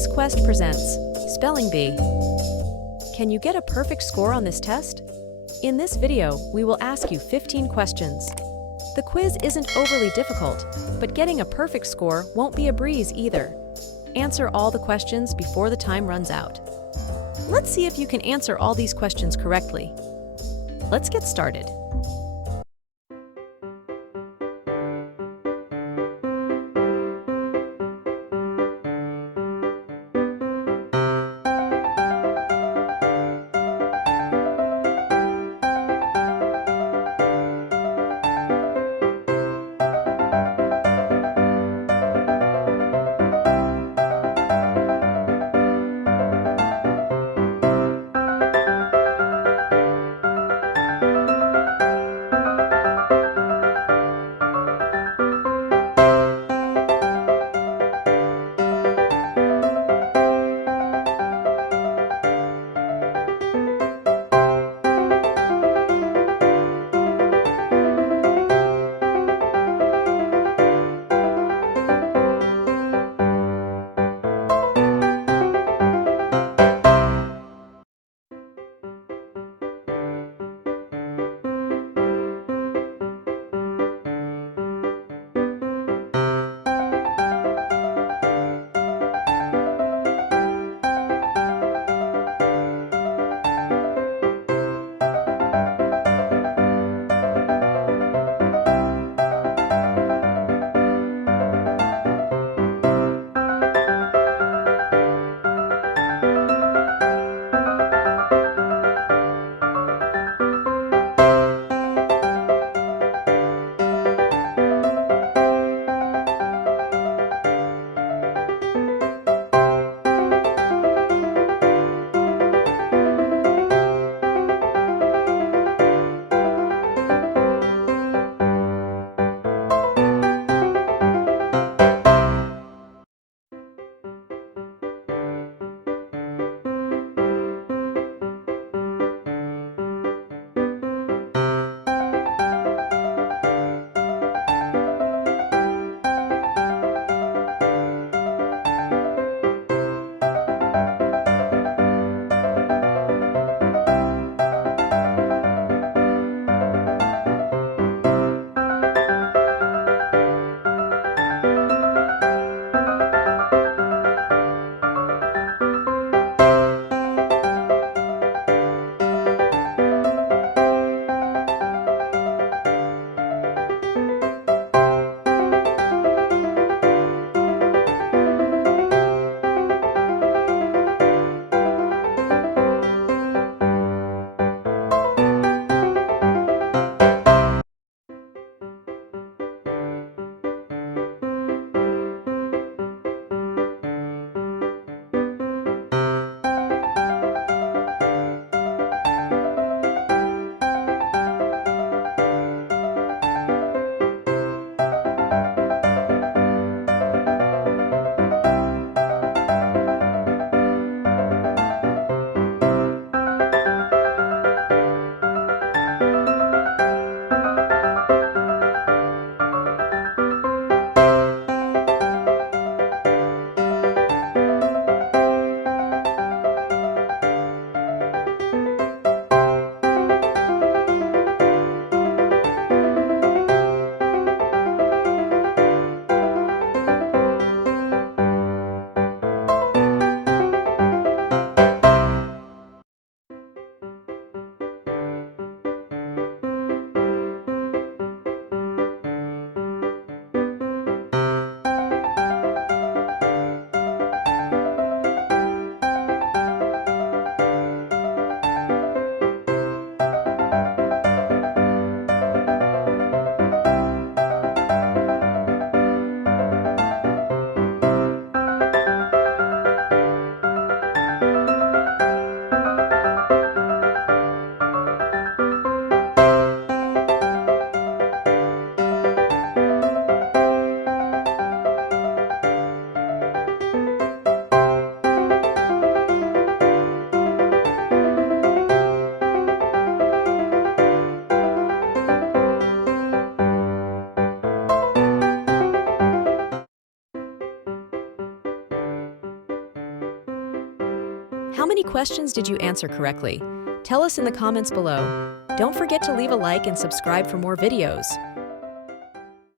QuizQuest presents Spelling Bee. Can you get a perfect score on this test? In this video, we will ask you 15 questions. The quiz isn't overly difficult, but getting a perfect score won't be a breeze either. Answer all the questions before the time runs out. Let's see if you can answer all these questions correctly. Let's get started. How many questions did you answer correctly? Tell us in the comments below. Don't forget to leave a like and subscribe for more videos.